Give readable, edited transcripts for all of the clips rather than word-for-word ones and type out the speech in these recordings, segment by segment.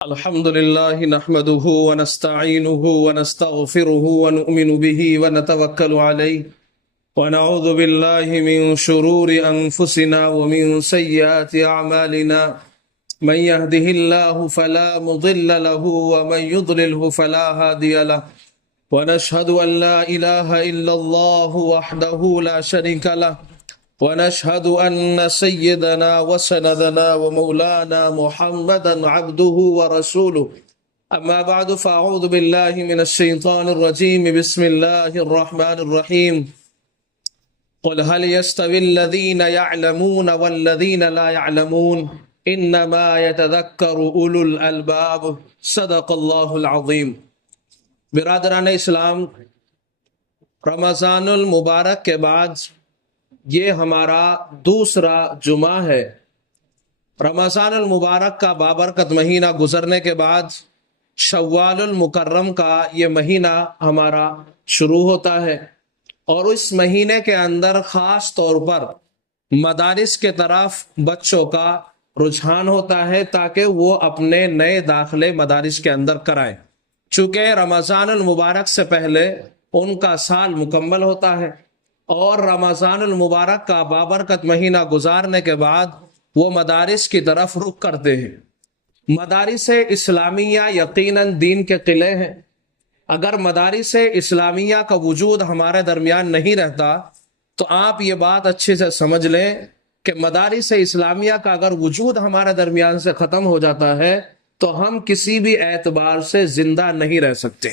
الحمد لله نحمده ونستعينه ونستغفره ونؤمن به ونتوكل عليه ونعوذ بالله من شرور أنفسنا ومن سيئات أعمالنا من يهده الله فلا مضل له ومن يضلله فلا هادي له ونشهد أن لا إله إلا الله وحده لا شريك له ونشهد أن سيدنا وسندنا ومولانا محمدا عبده ورسوله أما بعد فأعوذ بالله من الشيطان الرجيم بسم الله الرحمن الرحيم قل هل يستوي الذين يعلمون والذين لا يعلمون إنما يتذكر أولو الألباب صدق الله العظيم۔ برادران اسلام، رمضان المبارک کے بعد یہ ہمارا دوسرا جمعہ ہے۔ رمضان المبارک کا بابرکت مہینہ گزرنے کے بعد شوال المکرم کا یہ مہینہ ہمارا شروع ہوتا ہے، اور اس مہینے کے اندر خاص طور پر مدارس کے طرف بچوں کا رجحان ہوتا ہے تاکہ وہ اپنے نئے داخلے مدارس کے اندر کرائیں، چونکہ رمضان المبارک سے پہلے ان کا سال مکمل ہوتا ہے، اور رمضان المبارک کا بابرکت مہینہ گزارنے کے بعد وہ مدارس کی طرف رخ کرتے ہیں۔ مدارس اسلامیہ یقیناً دین کے قلعے ہیں۔ اگر مدارس اسلامیہ کا وجود ہمارے درمیان نہیں رہتا تو آپ یہ بات اچھے سے سمجھ لیں کہ مدارس اسلامیہ کا اگر وجود ہمارے درمیان سے ختم ہو جاتا ہے تو ہم کسی بھی اعتبار سے زندہ نہیں رہ سکتے،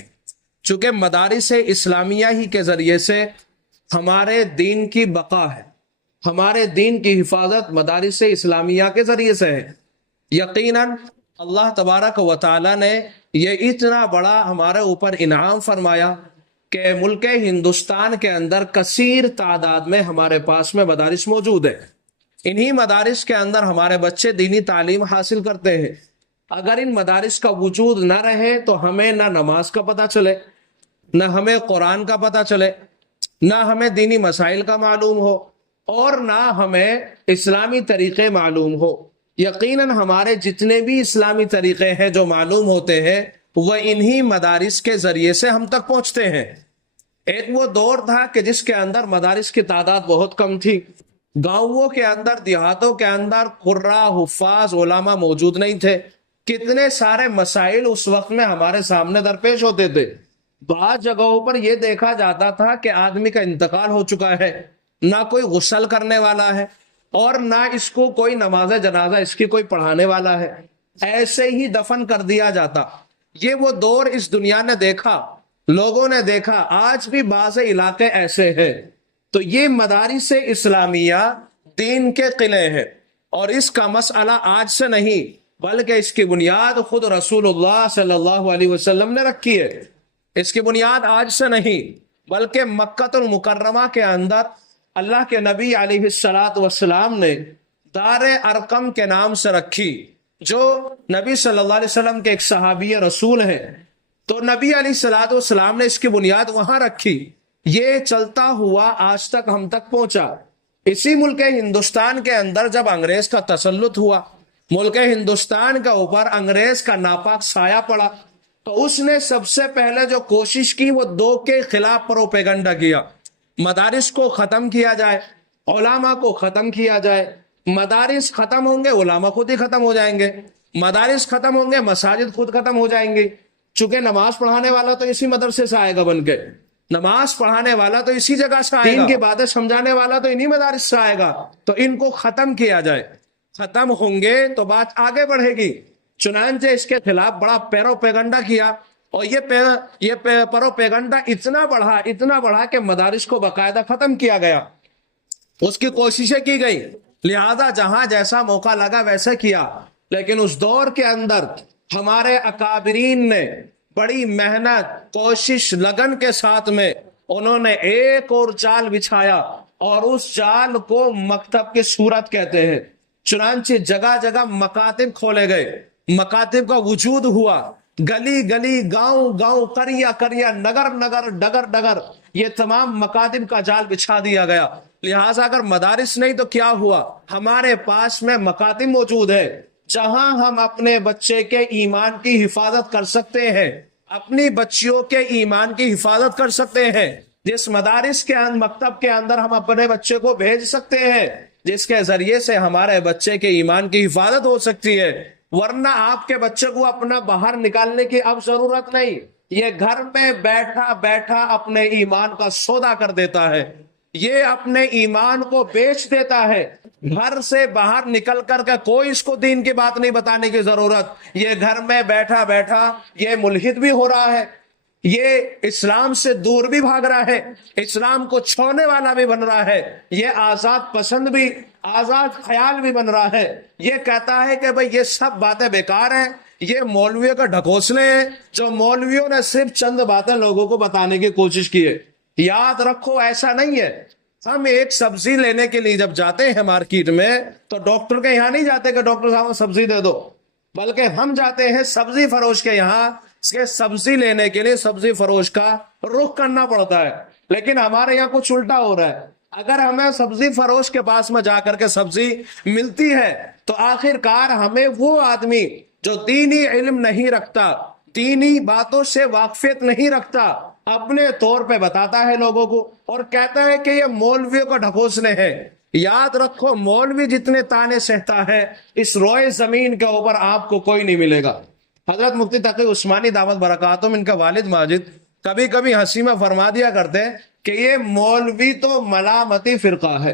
چونکہ مدارس اسلامیہ ہی کے ذریعے سے ہمارے دین کی بقا ہے، ہمارے دین کی حفاظت مدارس اسلامیہ کے ذریعے سے ہے۔ یقیناً اللہ تبارک و تعالی نے یہ اتنا بڑا ہمارے اوپر انعام فرمایا کہ ملک ہندوستان کے اندر کثیر تعداد میں ہمارے پاس میں مدارس موجود ہے۔ انہی مدارس کے اندر ہمارے بچے دینی تعلیم حاصل کرتے ہیں۔ اگر ان مدارس کا وجود نہ رہے تو ہمیں نہ نماز کا پتہ چلے، نہ ہمیں قرآن کا پتہ چلے، نہ ہمیں دینی مسائل کا معلوم ہو، اور نہ ہمیں اسلامی طریقے معلوم ہو۔ یقیناً ہمارے جتنے بھی اسلامی طریقے ہیں جو معلوم ہوتے ہیں وہ انہی مدارس کے ذریعے سے ہم تک پہنچتے ہیں۔ ایک وہ دور تھا کہ جس کے اندر مدارس کی تعداد بہت کم تھی، گاؤں کے اندر، دیہاتوں کے اندر قراء، حفاظ، علماء موجود نہیں تھے۔ کتنے سارے مسائل اس وقت میں ہمارے سامنے درپیش ہوتے تھے۔ بعض جگہوں پر یہ دیکھا جاتا تھا کہ آدمی کا انتقال ہو چکا ہے، نہ کوئی غسل کرنے والا ہے اور نہ اس کو کوئی نماز جنازہ اس کی کوئی پڑھانے والا ہے، ایسے ہی دفن کر دیا جاتا۔ یہ وہ دور اس دنیا نے دیکھا، لوگوں نے دیکھا۔ آج بھی بعض علاقے ایسے ہیں۔ تو یہ مدارس اسلامیہ دین کے قلعے ہیں، اور اس کا مسئلہ آج سے نہیں بلکہ اس کی بنیاد خود رسول اللہ صلی اللہ علیہ وسلم نے رکھی ہے۔ اس کی بنیاد آج سے نہیں بلکہ مکہ المکرمہ کے اندر اللہ کے نبی علیہ السلام نے دار ارقم کے نام سے رکھی، جو نبی صلی اللہ علیہ وسلم کے ایک صحابی رسول ہیں۔ تو نبی علیہ السلام نے اس کی بنیاد وہاں رکھی، یہ چلتا ہوا آج تک ہم تک پہنچا۔ اسی ملک ہندوستان کے اندر جب انگریز کا تسلط ہوا، ملک ہندوستان کے اوپر انگریز کا ناپاک سایہ پڑا، تو اس نے سب سے پہلے جو کوشش کی وہ دو کے خلاف پروپیگنڈا کیا۔ مدارس کو ختم کیا جائے، علماء کو ختم کیا جائے۔ مدارس ختم ہوں گے، علماء خود ہی ختم ہو جائیں گے۔ مدارس ختم ہوں گے، مساجد خود ختم ہو جائیں گے، چونکہ نماز پڑھانے والا تو اسی مدرسے سے آئے گا بن کے، نماز پڑھانے والا تو اسی جگہ سے آئے گا، دین کی باتیں سمجھانے والا تو انہی مدارس سے آئے گا۔ تو ان کو ختم کیا جائے۔ ختم ہوں گے تو بات آگے بڑھے گی۔ چنانچہ اس کے خلاف بڑا پروپیگنڈا کیا، اور یہ پروپیگنڈا اتنا بڑھا کہ مدارس کو باقاعدہ ختم کیا گیا۔ اس کی کوششیں کی گئی، لہذا جہاں جیسا موقع لگا ویسے کیا۔ لیکن اس دور کے اندر ہمارے اکابرین نے بڑی محنت، کوشش، لگن کے ساتھ میں انہوں نے ایک اور جال بچھایا، اور اس جال کو مکتب کی صورت کہتے ہیں۔ چنانچہ جگہ جگہ مکاتب کھولے گئے، مکاتب کا وجود ہوا، گلی گلی، گاؤں گاؤں، قریہ قریہ، نگر نگر، ڈگر ڈگر، یہ تمام مکاتب کا جال بچھا دیا گیا۔ لہٰذا اگر مدارس نہیں تو کیا ہوا؟ ہمارے پاس میں مکاتب موجود ہے، جہاں ہم اپنے بچے کے ایمان کی حفاظت کر سکتے ہیں، اپنی بچیوں کے ایمان کی حفاظت کر سکتے ہیں، جس مدارس کے مکتب کے اندر ہم اپنے بچے کو بھیج سکتے ہیں، جس کے ذریعے سے ہمارے بچے کے ایمان کی حفاظت ہو سکتی ہے۔ ورنہ آپ کے بچے کو اپنا باہر نکالنے کی اب ضرورت نہیں، یہ گھر میں بیٹھا بیٹھا اپنے ایمان کا سودا کر دیتا ہے، یہ اپنے ایمان کو بیچ دیتا ہے۔ گھر سے باہر نکل کر کے کوئی اس کو دین کی بات نہیں بتانے کی ضرورت، یہ گھر میں بیٹھا بیٹھا یہ ملحد بھی ہو رہا ہے، یہ اسلام سے دور بھی بھاگ رہا ہے، اسلام کو چھوڑنے والا بھی بن رہا ہے، یہ آزاد پسند بھی، آزاد خیال بھی بن رہا ہے، یہ کہتا ہے کہ بھئی یہ سب باتیں بیکار ہیں، یہ مولویوں کا ڈھکوسلے ہیں، جو مولویوں نے صرف چند باتیں لوگوں کو بتانے کی کوشش کی ہے۔ یاد رکھو ایسا نہیں ہے، ہم ایک سبزی لینے کے لیے جب جاتے ہیں مارکیٹ میں تو ڈاکٹر کے یہاں نہیں جاتے کہ ڈاکٹر صاحب سبزی دے دو، بلکہ ہم جاتے ہیں سبزی فروش کے یہاں کہ سبزی لینے کے لیے سبزی فروش کا رخ کرنا پڑتا ہے۔ لیکن ہمارے یہاں کچھ الٹا ہو رہا ہے، اگر ہمیں سبزی فروش کے پاس میں جا کر کے سبزی ملتی ہے تو آخر کار ہمیں وہ آدمی جو دینی علم نہیں رکھتا، دینی باتوں سے واقفیت نہیں رکھتا، اپنے طور پہ بتاتا ہے لوگوں کو اور کہتا ہے کہ یہ مولویوں کا ڈھکوسلے ہیں۔ یاد رکھو مولوی جتنے تانے سہتا ہے اس روئے زمین کے اوپر آپ کو کوئی نہیں ملے گا۔ حضرت مفتی تقی عثمانی دامت برکاتہم ان کا والد ماجد کبھی کبھی ہنسی میں فرما دیا کرتے کہ یہ مولوی تو ملامتی فرقہ ہے،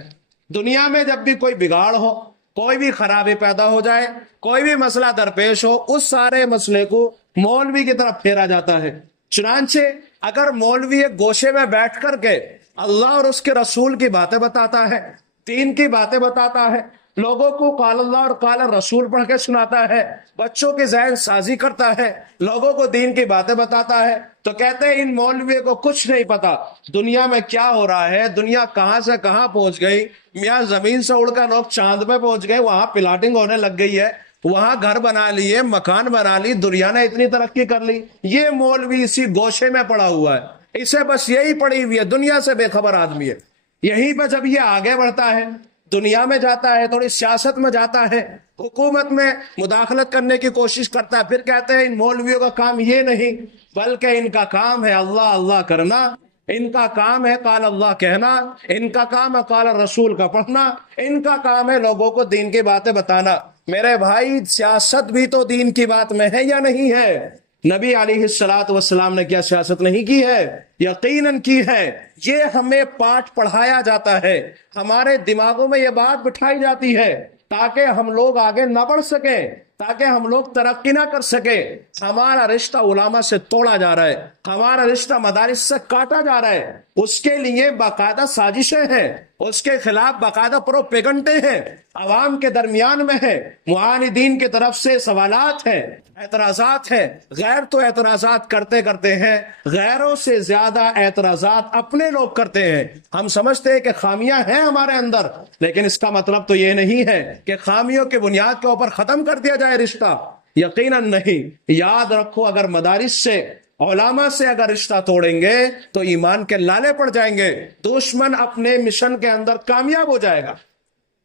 دنیا میں جب بھی کوئی بگاڑ ہو، کوئی بھی خرابی پیدا ہو جائے، کوئی بھی مسئلہ درپیش ہو، اس سارے مسئلے کو مولوی کی طرف پھیرا جاتا ہے۔ چنانچہ اگر مولوی ایک گوشے میں بیٹھ کر کے اللہ اور اس کے رسول کی باتیں بتاتا ہے، دین کی باتیں بتاتا ہے، لوگوں کو قال اللہ اور قال رسول پڑھ کے سناتا ہے، بچوں کی ذہن سازی کرتا ہے، لوگوں کو دین کی باتیں بتاتا ہے، تو کہتے ہیں ان مولویوں کو کچھ نہیں پتا دنیا میں کیا ہو رہا ہے، دنیا کہاں سے کہاں پہنچ گئی، میاں زمین سے اڑ کر لوگ چاند پہ پہنچ گئے، وہاں پلاٹنگ ہونے لگ گئی ہے، وہاں گھر بنا لیے، مکان بنا لی، دنیا نے اتنی ترقی کر لی۔ یہ مولوی اسی گوشے میں پڑا ہوا ہے، اسے بس یہی پڑی ہوئی ہے، دنیا سے بے خبر آدمی ہے۔ یہیں پہ جب یہ آگے بڑھتا ہے، دنیا میں جاتا ہے، تھوڑی سیاست میں جاتا ہے، حکومت میں مداخلت کرنے کی کوشش کرتا ہے، پھر کہتے ہیں ان مولویوں کا کام یہ نہیں بلکہ ان کا کام ہے اللہ اللہ کرنا، ان کا کام ہے قال اللہ کہنا، ان کا کام ہے قال رسول کا پڑھنا، ان کا کام ہے لوگوں کو دین کی باتیں بتانا۔ میرے بھائی سیاست بھی تو دین کی بات میں ہے یا نہیں ہے؟ نبی علیہ السلام نے کیا سیاست نہیں کی ہے؟ یقیناً کی ہے۔ یہ ہمیں پاٹھ پڑھایا جاتا ہے، ہمارے دماغوں میں یہ بات بٹھائی جاتی ہے تاکہ ہم لوگ آگے نہ بڑھ سکیں، تاکہ ہم لوگ ترقی نہ کر سکیں۔ ہمارا رشتہ علماء سے توڑا جا رہا ہے، ہمارا رشتہ مدارس سے کاٹا جا رہا ہے، اس کے لیے باقاعدہ سازشیں ہیں، اس کے خلاف باقاعدہ پروپیگنڈے ہیں، عوام کے درمیان میں ہے، معاندین کی طرف سے سوالات ہیں، اعتراضات ہیں۔ غیر تو اعتراضات کرتے کرتے ہیں، غیروں سے زیادہ اعتراضات اپنے لوگ کرتے ہیں۔ ہم سمجھتے ہیں کہ خامیاں ہیں ہمارے اندر، لیکن اس کا مطلب تو یہ نہیں ہے کہ خامیوں کے بنیاد کے اوپر ختم کر دیا جائے رشتہ، یقیناً نہیں۔ یاد رکھو اگر مدارس سے، علماء سے اگر رشتہ توڑیں گے تو ایمان کے لالے پڑ جائیں گے، دشمن اپنے مشن کے اندر کامیاب ہو جائے گا۔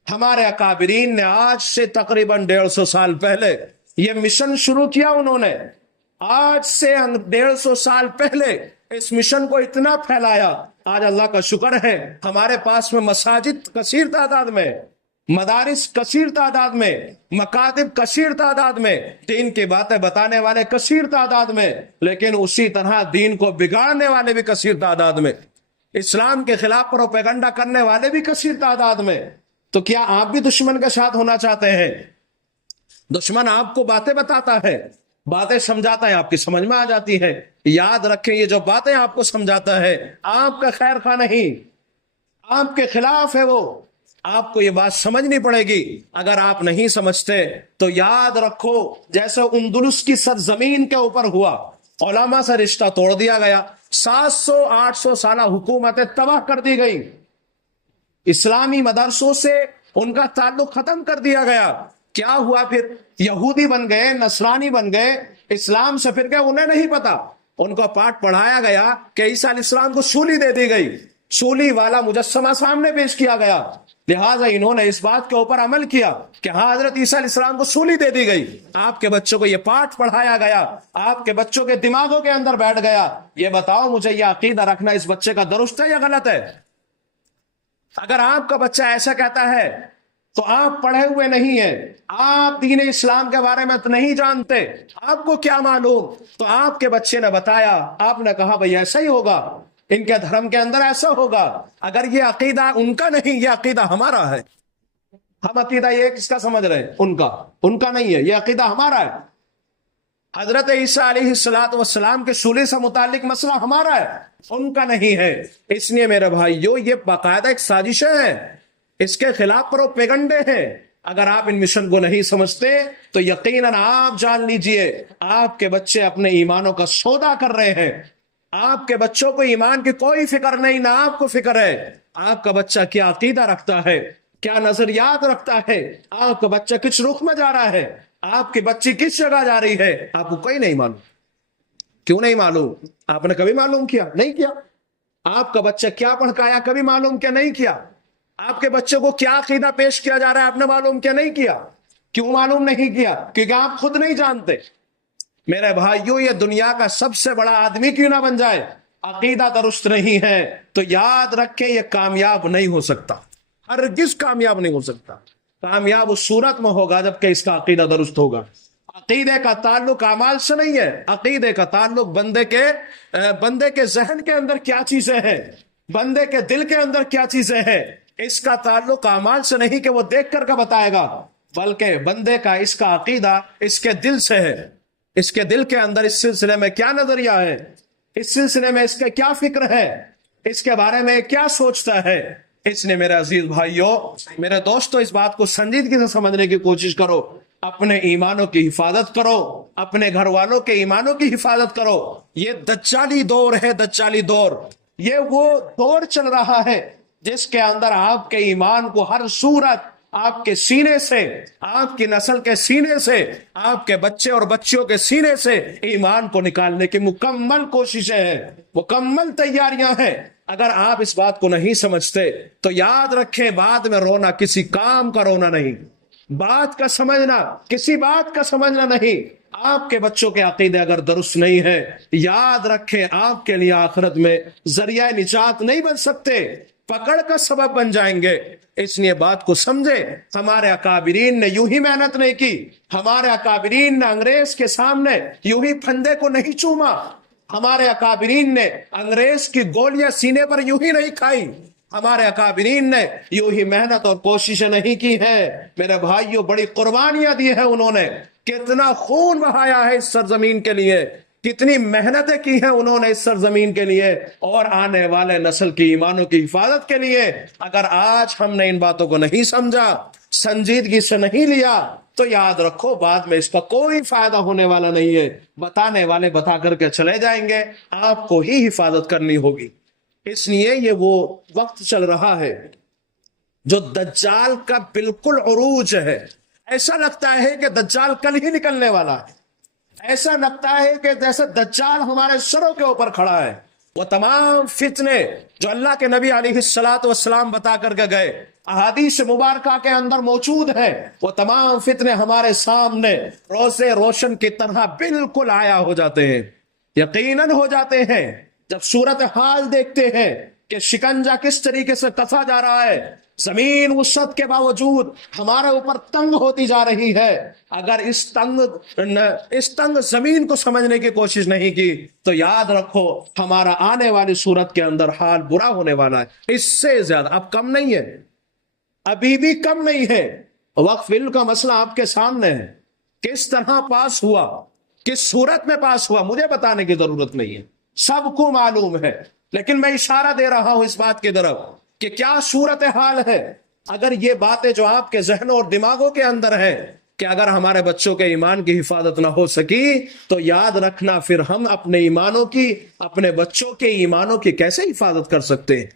ہمارے اکابرین نے آج سے تقریباً 150 سال پہلے یہ مشن شروع کیا، انہوں نے آج سے 150 سال پہلے اس مشن کو اتنا پھیلایا۔ آج اللہ کا شکر ہے ہمارے پاس میں مساجد کثیر تعداد میں، مدارس کثیر تعداد میں، مکاتب کثیر تعداد میں، دین کی باتیں بتانے والے کثیر تعداد میں، لیکن اسی طرح دین کو بگاڑنے والے بھی کثیر تعداد میں، اسلام کے خلاف پروپیگنڈا کرنے والے بھی کثیر تعداد میں۔ تو کیا آپ بھی دشمن کے ساتھ ہونا چاہتے ہیں؟ دشمن آپ کو باتیں بتاتا ہے، باتیں سمجھاتا ہے، آپ کی سمجھ میں آ جاتی ہے۔ یاد رکھیں یہ جو باتیں آپ کو سمجھاتا ہے آپ کا خیر خواہ نہیں، آپ کے خلاف ہے وہ۔ آپ کو یہ بات سمجھنی پڑے گی، اگر آپ نہیں سمجھتے تو یاد رکھو جیسے اندلس کی سرزمین کے اوپر ہوا، علماء سے رشتہ توڑ دیا گیا، 700-800 سالہ حکومتیں تباہ کر دی گئی، اسلامی مدرسوں سے ان کا تعلق ختم کر دیا گیا۔ کیا ہوا پھر؟ یہودی بن گئے، نصرانی بن گئے، اسلام سے پھر گئے، انہیں نہیں پتا، ان کو پاٹھ پڑھایا گیا کہ عیسیٰ علیہ السلام کو سولی دے دی گئی، سولی والا مجسمہ سامنے پیش کیا گیا، لہٰذا انہوں نے اس بات کے اوپر عمل کیا کہ ہاں حضرت عیسیٰ علیہ السلام کو سولی دے دی گئی، آپ کے بچوں کو یہ پاٹھ پڑھایا گیا، آپ کے بچوں کے دماغوں کے اندر بیٹھ گیا۔ یہ بتاؤ مجھے، یہ عقیدہ رکھنا اس بچے کا درست ہے یا غلط ہے؟ اگر آپ کا بچہ ایسا کہتا ہے تو آپ پڑھے ہوئے نہیں ہیں، آپ دین اسلام کے بارے میں تو نہیں جانتے، آپ کو کیا معلوم؟ تو آپ کے بچے نے بتایا، آپ نے کہا بھئی ایسا ہی ہوگا، ان کے دھرم کے اندر ایسا ہوگا۔ اگر یہ عقیدہ ان کا نہیں، یہ عقیدہ ہمارا ہے۔ ہم عقیدہ یہ کس کا سمجھ رہے ہیں؟ ان کا نہیں ہے، یہ عقیدہ ہمارا ہے۔ حضرت عیسیٰ علیہ السلام کے سولی سے متعلق مسئلہ ہمارا ہے، ان کا نہیں ہے۔ اس لیے میرے بھائیو، یہ باقاعدہ ایک سازشیں ہیں، اس کے خلاف پروپیگنڈے ہیں۔ اگر آپ ان مشن کو نہیں سمجھتے تو یقیناً آپ جان لیجئے آپ کے بچے اپنے ایمانوں کا سودا کر رہے ہیں۔ آپ کے بچوں کو ایمان کی کوئی فکر نہیں، نہ آپ کو فکر ہے آپ کا بچہ کیا عقیدہ رکھتا ہے، کیا نظریات رکھتا ہے، آپ کا بچہ کس رخ میں جا رہا ہے، آپ کی بچی کس جگہ جا رہی ہے، آپ کو کوئی نہیں معلوم۔ کیوں نہیں معلوم؟ آپ نے کبھی معلوم کیا؟ نہیں کیا۔ آپ کا بچہ کیا پڑھ کے آیا، کبھی معلوم کیا؟ نہیں کیا۔ آپ کے بچے کو کیا عقیدہ پیش کیا جا رہا ہے، آپ نے معلوم کیا؟ نہیں کیا۔ کیوں معلوم نہیں کیا؟ کیونکہ آپ خود نہیں جانتے۔ میرے بھائیو، یہ دنیا کا سب سے بڑا آدمی کیوں نہ بن جائے، عقیدہ درست نہیں ہے تو یاد رکھیں یہ کامیاب نہیں ہو سکتا، ہرگز کامیاب نہیں ہو سکتا۔ کامیاب اس صورت میں ہوگا جبکہ اس کا عقیدہ درست ہوگا۔ عقیدے کا تعلق اعمال سے نہیں ہے، عقیدے کا تعلق بندے کے ذہن کے اندر کیا چیزیں ہیں، بندے کے دل کے اندر کیا چیزیں ہیں، اس کا تعلق اعمال سے نہیں کہ وہ دیکھ کر بتائے گا، بلکہ بندے کا اس کا عقیدہ اس کے دل سے ہے۔ اس کے دل کے اندر اس سلسلے میں کیا نظریہ ہے، اس سلسلے میں اس کے کیا فکر ہے، اس کے بارے میں کیا سوچتا ہے۔ اس نے میرے عزیز بھائیوں، میرے دوستوں، اس بات کو سنجیدگی سے سمجھنے کی کوشش کرو، اپنے ایمانوں کی حفاظت کرو، اپنے گھر والوں کے ایمانوں کی حفاظت کرو۔ یہ دجالی دور ہے، دجالی دور، یہ وہ دور چل رہا ہے جس کے اندر آپ کے ایمان کو ہر صورت آپ کے سینے سے، آپ کی نسل کے سینے سے، آپ کے بچے اور بچیوں کے سینے سے ایمان کو نکالنے کی مکمل کوششیں ہیں، مکمل تیاریاں ہیں۔ اگر آپ اس بات کو نہیں سمجھتے تو یاد رکھیں، بعد میں رونا کسی کام کا رونا نہیں، بات کا سمجھنا کسی بات کا سمجھنا نہیں۔ آپ کے بچوں کے عقیدے اگر درست نہیں ہے، یاد رکھیں آپ کے لیے آخرت میں ذریعہ نجات نہیں بن سکتے، پکڑ کا سبب بن جائیں گے۔ اس لیے بات کو سمجھے، ہمارے اکابرین نے یوں ہی محنت نہیں کی، ہمارے اکابرین نے انگریز کے سامنے یوں ہی پھندے کو نہیں چوما، ہمارے اکابرین نے انگریز کی گولیاں سینے پر یوں ہی نہیں کھائی، ہمارے اکابرین نے یوں ہی محنت اور کوششیں نہیں کی ہے۔ میرے بھائیوں، بڑی قربانیاں دی ہیں انہوں نے، کتنا خون بہایا ہے اس سرزمین کے لیے، کتنی محنتیں کی ہیں انہوں نے اس سرزمین کے لیے اور آنے والے نسل کی ایمانوں کی حفاظت کے لیے۔ اگر آج ہم نے ان باتوں کو نہیں سمجھا، سنجیدگی سے نہیں لیا، تو یاد رکھو بعد میں اس کا کوئی فائدہ ہونے والا نہیں ہے۔ بتانے والے بتا کر کے چلے جائیں گے، آپ کو ہی حفاظت کرنی ہوگی۔ اس لیے یہ وہ وقت چل رہا ہے جو دجال کا بالکل عروج ہے۔ ایسا لگتا ہے کہ دجال کل ہی نکلنے والا ہے، ایسا لگتا ہے کہ جیسے دجال ہمارے سروں کے اوپر کھڑا ہے۔ وہ تمام فتنے جو اللہ کے نبی علیہ السلام بتا کر کے گئے، احادیث مبارکہ کے اندر موجود ہیں، وہ تمام فتنے ہمارے سامنے روزے روشن کی طرح بالکل آیا ہو جاتے ہیں، یقیناً ہو جاتے ہیں۔ جب صورتحال دیکھتے ہیں کہ شکنجہ کس طریقے سے کسا جا رہا ہے، زمین وسعت کے باوجود ہمارے اوپر تنگ ہوتی جا رہی ہے، اگر اس تنگ زمین کو سمجھنے کی کوشش نہیں کی تو یاد رکھو ہمارا آنے والی صورت کے اندر حال برا ہونے والا ہے، اس سے زیادہ۔ اب کم نہیں ہے، ابھی بھی کم نہیں ہے۔ وقف علم کا مسئلہ آپ کے سامنے ہے، کس طرح پاس ہوا، کس صورت میں پاس ہوا، مجھے بتانے کی ضرورت نہیں ہے، سب کو معلوم ہے، لیکن میں اشارہ دے رہا ہوں اس بات کی طرف کہ کیا صورتحال ہے۔ اگر یہ باتیں جو آپ کے ذہنوں اور دماغوں کے اندر ہیں کہ اگر ہمارے بچوں کے ایمان کی حفاظت نہ ہو سکی تو یاد رکھنا پھر ہم اپنے ایمانوں کی، اپنے بچوں کے ایمانوں کی کیسے حفاظت کر سکتے ہیں۔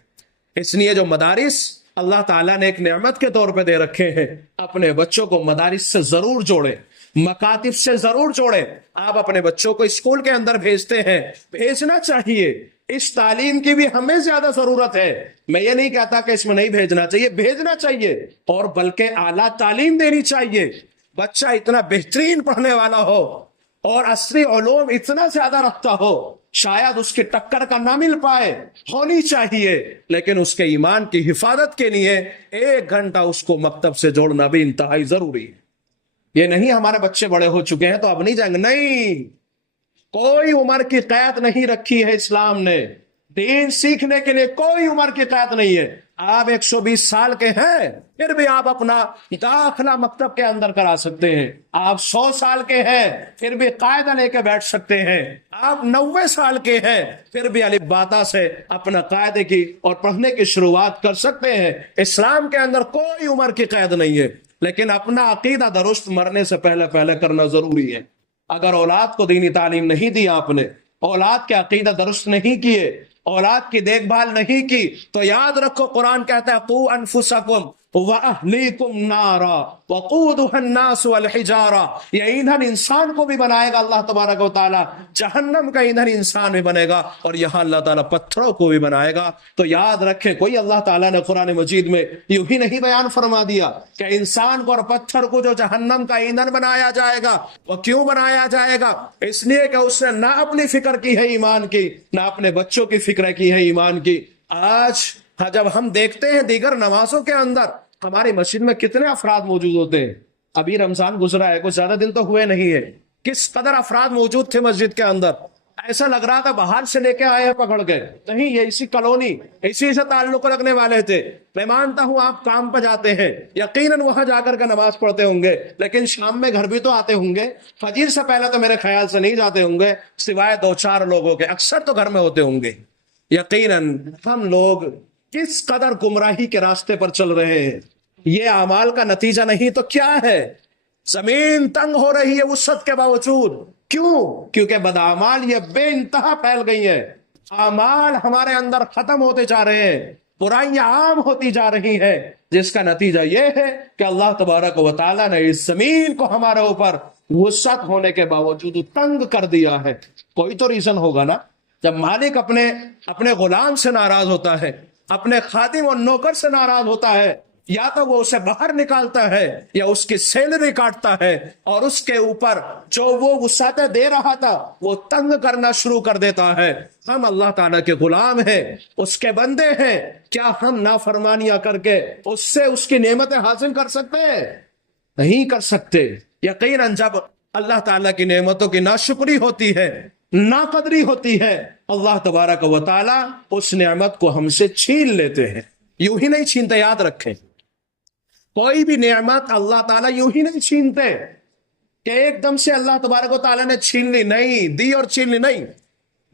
اس لیے جو مدارس اللہ تعالیٰ نے ایک نعمت کے طور پہ دے رکھے ہیں، اپنے بچوں کو مدارس سے ضرور جوڑیں، مکاتب سے ضرور جوڑیں. آپ اپنے بچوں کو اسکول کے اندر بھیجتے ہیں، بھیجنا چاہیے. اس تعلیم کی بھی ہمیں زیادہ ضرورت ہے. میں یہ نہیں کہتا کہ اس میں نہیں بھیجنا چاہیے، بھیجنا چاہیے، اور بلکہ اعلیٰ تعلیم دینی چاہیے. بچہ اتنا بہترین پڑھنے والا ہو اور عصری علوم اتنا زیادہ رکھتا ہو، شاید اس کی ٹکر کا نہ مل پائے، ہونی چاہیے، لیکن اس کے ایمان کی حفاظت کے لیے 1 گھنٹہ اس کو مکتب سے جوڑنا بھی انتہائی ضروری ہے. یہ نہیں ہمارے بچے بڑے ہو چکے ہیں تو اب نہیں جائیں گے، نہیں. کوئی عمر کی قید نہیں رکھی ہے اسلام نے. دین سیکھنے کے لیے کوئی عمر کی قید نہیں ہے. آپ 120 سال کے ہیں پھر بھی آپ اپنا داخلہ مکتب کے اندر کرا سکتے ہیں. آپ 100 سال کے ہیں پھر بھی قاعدہ لے کے بیٹھ سکتے ہیں. آپ 90 سال کے ہیں پھر بھی الف باتا سے اپنا قاعدے کی اور پڑھنے کی شروعات کر سکتے ہیں. اسلام کے اندر کوئی عمر کی قید نہیں ہے. لیکن اپنا عقیدہ درست مرنے سے پہلے کرنا ضروری ہے. اگر اولاد کو دینی تعلیم نہیں دی، آپ نے اولاد کے عقیدہ درست نہیں کیے، اولاد کی دیکھ بھال نہیں کی، تو یاد رکھو قرآن کہتا ہے قو انفسکم وَأَهْلِيكُمْ نَارًا وَقُودُهَا النَّاسُ وَالْحِجَارَةُ. یہ ایندھن انسان کو بھی بنائے گا اللہ تبارک و تعالی، جہنم کا ایندھن انسان بھی بنے گا، اور یہاں اللہ تعالیٰ پتھروں کو بھی بنائے گا. تو یاد رکھیں کوئی اللہ تعالیٰ نے قرآن مجید میں یوں ہی نہیں بیان فرما دیا کہ انسان کو اور پتھر کو جو جہنم کا ایندھن بنایا جائے گا. وہ کیوں بنایا جائے گا؟ اس لیے کہ اس نے نہ اپنی فکر کی ہے ایمان کی، نہ اپنے بچوں کی فکر کی ہے ایمان کی. آج جب ہم دیکھتے ہیں دیگر نمازوں کے اندر ہماری مسجد میں کتنے افراد موجود ہوتے ہیں. ابھی رمضان گزرا ہے، کچھ زیادہ دن تو ہوئے نہیں ہے، کس قدر افراد موجود تھے مسجد کے اندر. ایسا لگ رہا تھا باہر سے لے کے آئے ہیں پکڑ کے. نہیں، یہ اسی کالونی، اسی سے تعلق رکھنے والے تھے. میں مانتا ہوں آپ کام پہ جاتے ہیں، یقیناً وہاں جا کر کے نماز پڑھتے ہوں گے، لیکن شام میں گھر بھی تو آتے ہوں گے. فجر سے پہلے تو میرے خیال سے نہیں جاتے ہوں گے، سوائے 2-4 لوگوں کے. اکثر تو گھر میں ہوتے ہوں گے. یقیناً ہم لوگ کس قدر گمراہی کے راستے پر چل رہے ہیں. یہ اعمال کا نتیجہ نہیں تو کیا ہے؟ زمین تنگ ہو رہی ہے وسعت کے باوجود. کیوں؟ کیونکہ بداعمال یہ بے انتہا پھیل گئی ہیں. اعمال ہمارے اندر ختم ہوتے جا رہے ہیں، برائیاں عام ہوتی جا رہی ہیں، جس کا نتیجہ یہ ہے کہ اللہ تبارک و تعالیٰ نے اس زمین کو ہمارے اوپر وسعت ہونے کے باوجود تنگ کر دیا ہے. کوئی تو ریزن ہوگا نا. جب مالک اپنے غلام سے ناراض ہوتا ہے، اپنے خادم اور نوکر سے ناراض ہوتا ہے، یا تو وہ اسے باہر نکالتا ہے یا اس کی سیلری کاٹتا ہے، اور اس کے اوپر جو وہ وسعتیں دے رہا تھا وہ تنگ کرنا شروع کر دیتا ہے. ہم اللہ تعالیٰ کے غلام ہیں، اس کے بندے ہیں. کیا ہم نافرمانیاں کر کے اس سے اس کی نعمتیں حاصل کر سکتے ہیں؟ نہیں کر سکتے. یقیناً جب اللہ تعالیٰ کی نعمتوں کی ناشکری ہوتی ہے، ناقدری ہوتی ہے، اللہ تبارک و تعالیٰ اس نعمت کو ہم سے چھین لیتے ہیں. یوں ہی نہیں چھینتے، یاد رکھیں. کوئی بھی نعمت اللہ تعالیٰ یوں ہی نہیں چھینتے کہ ایک دم سے اللہ تبارک و تعالیٰ نے چھین لی. نہیں دی اور چھین لی، نہیں.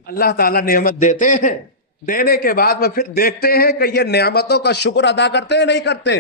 اللہ تعالیٰ نعمت دیتے ہیں، دینے کے بعد میں پھر دیکھتے ہیں کہ یہ نعمتوں کا شکر ادا کرتے ہیں نہیں کرتے،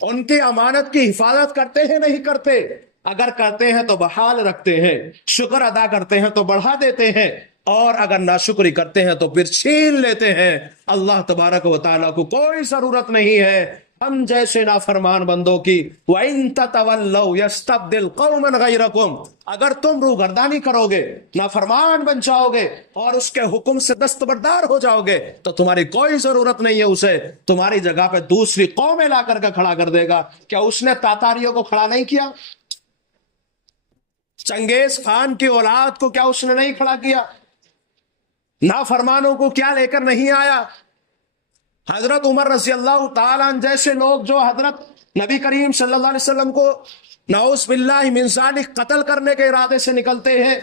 ان کی امانت کی حفاظت کرتے ہیں نہیں کرتے. اگر کرتے ہیں تو بحال رکھتے ہیں، شکر ادا کرتے ہیں تو بڑھا دیتے ہیں، اور اگر ناشکری کرتے ہیں تو پھر چھین لیتے ہیں. اللہ تبارک و تعالیٰ کو کوئی ضرورت نہیں ہے ہم جیسے نافرمان بندوں کی. وَإِن تَتَوَلَّوْا يَسْتَبْدِلْ قَوْمًا غَيْرَكُمْ. اگر تم روگردانی کرو گے، نافرمان بن جاؤ گے اور اس کے حکم سے دستبردار ہو جاؤ گے، تو تمہاری کوئی ضرورت نہیں ہے اسے. تمہاری جگہ پہ دوسری قومیں لا کر کے کھڑا کر دے گا. کیا اس نے تاتاریوں کو کھڑا نہیں کیا؟ چنگیز خان کی اولاد کو کیا اس نے نہیں کھڑا کیا؟ نافرمانوں کو کیا لے کر نہیں آیا؟ حضرت عمر رضی اللہ تعالیٰ عنہ جیسے لوگ جو حضرت نبی کریم صلی اللہ علیہ وسلم کو نعوذ باللہ من ذالک قتل کرنے کے ارادے سے نکلتے ہیں،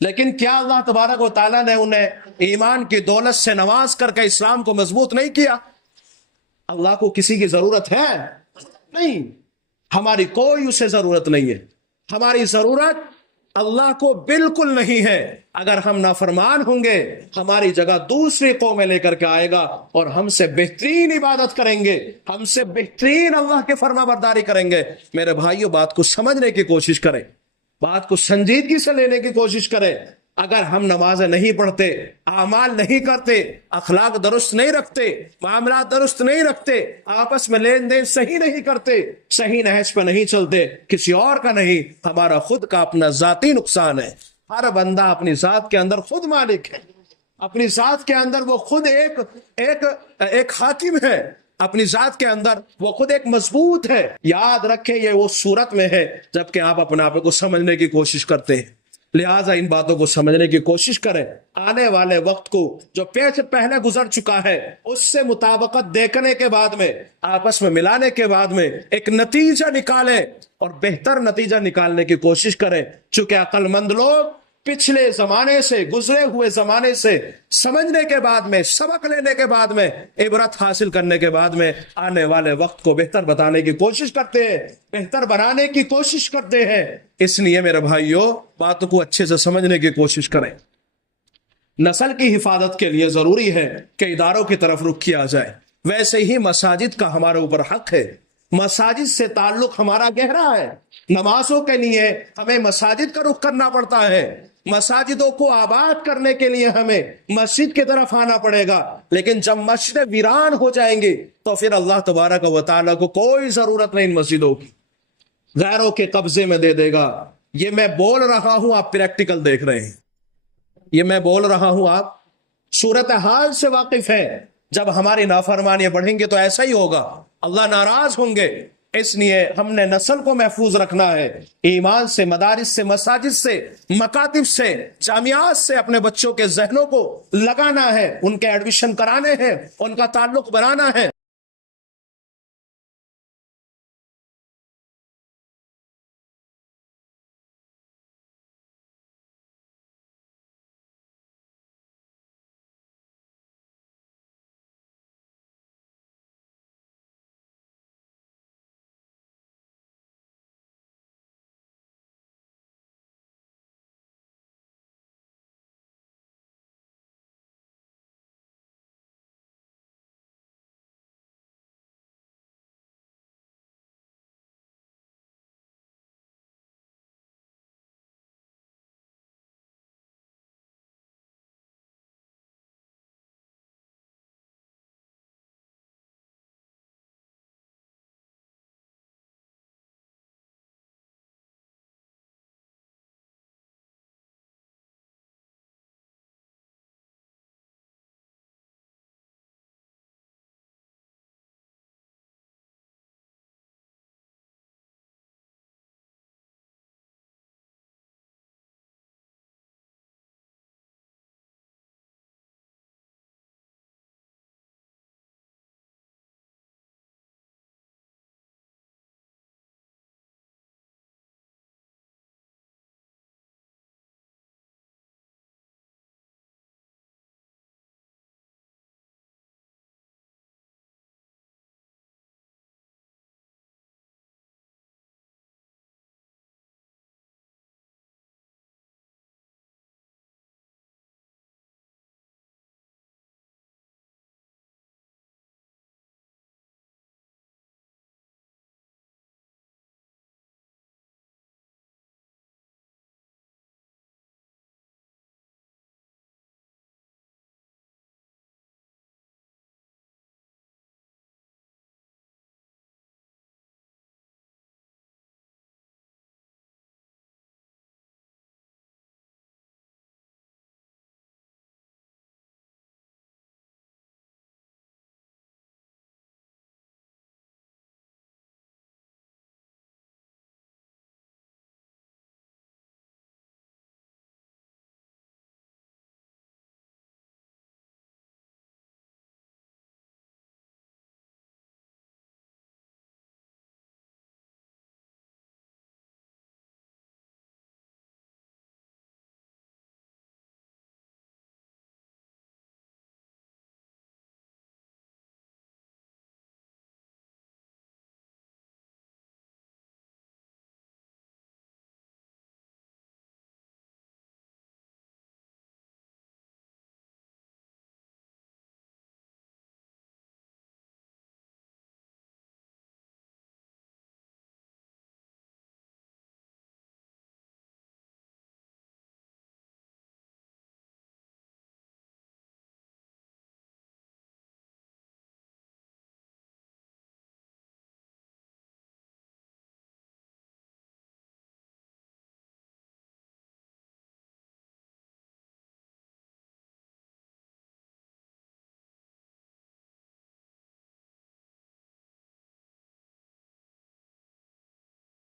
لیکن کیا اللہ تبارک و تعالیٰ نے انہیں ایمان کی دولت سے نواز کر کے اسلام کو مضبوط نہیں کیا؟ اللہ کو کسی کی ضرورت ہے؟ نہیں. ہماری کوئی اسے ضرورت نہیں ہے. ہماری ضرورت اللہ کو بالکل نہیں ہے. اگر ہم نافرمان ہوں گے، ہماری جگہ دوسری قومیں لے کر کے آئے گا اور ہم سے بہترین عبادت کریں گے، ہم سے بہترین اللہ کے فرما برداری کریں گے. میرے بھائیوں، بات کو سمجھنے کی کوشش کریں، بات کو سنجیدگی سے لینے کی کوشش کریں. اگر ہم نمازیں نہیں پڑھتے، اعمال نہیں کرتے، اخلاق درست نہیں رکھتے، معاملات درست نہیں رکھتے، آپس میں لین دین صحیح نہیں کرتے، صحیح نہج پہ نہیں چلتے، کسی اور کا نہیں، ہمارا خود کا اپنا ذاتی نقصان ہے۔ ہر بندہ اپنی ذات کے اندر خود مالک ہے، اپنی ذات کے اندر وہ خود ایک حاکم ہے، اپنی ذات کے اندر وہ خود ایک مضبوط ہے۔ یاد رکھیں یہ وہ صورت میں ہے جبکہ آپ اپنے آپ کو سمجھنے کی کوشش کرتے ہیں، لہٰذا ان باتوں کو سمجھنے کی کوشش کریں۔ آنے والے وقت کو جو پہلے گزر چکا ہے اس سے مطابقت دیکھنے کے بعد میں، آپس میں ملانے کے بعد میں ایک نتیجہ نکالیں اور بہتر نتیجہ نکالنے کی کوشش کریں، چونکہ عقل مند لوگ پچھلے زمانے سے، گزرے ہوئے زمانے سے سمجھنے کے بعد میں، سبق لینے کے بعد میں، عبرت حاصل کرنے کے بعد میں آنے والے وقت کو بہتر بتانے کی کوشش کرتے ہیں، بہتر بنانے کی کوشش کرتے ہیں۔ اس لیے میرے بھائیوں باتوں کو اچھے سے سمجھنے کی کوشش کریں۔ نسل کی حفاظت کے لیے ضروری ہے کہ اداروں کی طرف رخ کیا جائے، ویسے ہی مساجد کا ہمارے اوپر حق ہے، مساجد سے تعلق ہمارا گہرا ہے۔ نمازوں کے لیے ہمیں مساجد کا رخ کرنا پڑتا ہے، مساجدوں کو آباد کرنے کے لیے ہمیں مسجد کی طرف آنا پڑے گا، لیکن جب مسجدیں ویران ہو جائیں گی تو پھر اللہ تبارک و تعالیٰ کو کوئی ضرورت نہیں ان مسجدوں کی، غیروں کے قبضے میں دے دے گا۔ یہ میں بول رہا ہوں، آپ پریکٹیکل دیکھ رہے ہیں، یہ میں بول رہا ہوں، آپ صورتحال سے واقف ہیں۔ جب ہماری نافرمانیاں بڑھیں گے تو ایسا ہی ہوگا، اللہ ناراض ہوں گے۔ اس لیے ہم نے نسل کو محفوظ رکھنا ہے، ایمان سے، مدارس سے، مساجد سے، مکاتب سے، جامعات سے اپنے بچوں کے ذہنوں کو لگانا ہے، ان کے ایڈمیشن کرانے ہیں، ان کا تعلق بنانا ہے۔